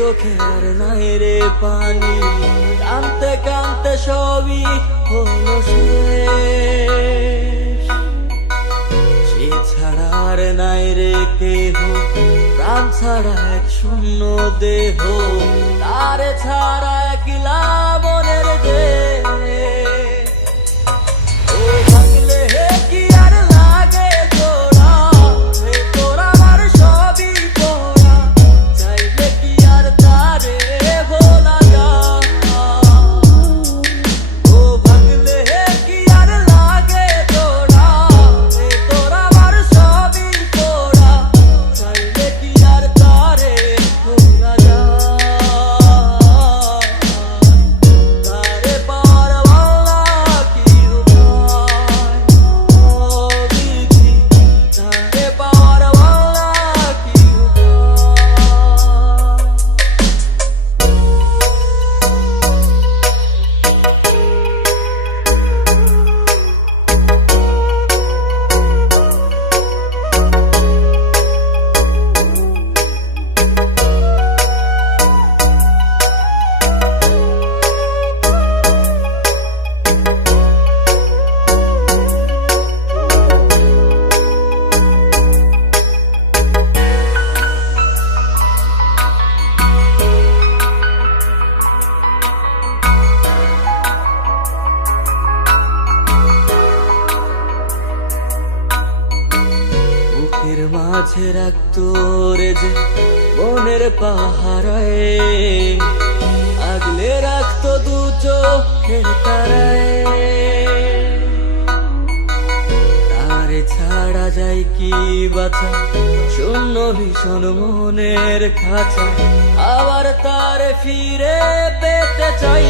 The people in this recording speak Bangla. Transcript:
চোখের নাই রে পানি, কানতে কানতে সবই হলো শেষ। সে ছাড়া আর নাই রে কেহ, প্রাণ ছাড়া এক শূন্য দেহ, তারে ছাড়া একলা মনের দেহ। ও ভাঙলে কি আর লাগে তোরা, হে তোরা আমার সবই তোরা, চাইলে কি আর তারে ভোলা যায়। ও ভাঙলে কি আর লাগে তোরা, হে তোরা আমার সবই তোরা, চাইলে কি আর তারে ভোলা যায়। তারে পাওয়ার বাংলা কি উপায়, ও বিধি, তারে পাওয়ার বাংলা কি উপায়। বুকের মাঝে রাখতো রে যে মনের পাহারায়, আগলে রাখতো দু চোখের তারায়। তারে ছাড়া যায় কি বাঁচা, শূন্য ভীষণ মনের খাঁচা, আবার তারে ফিরে পেতে চাই।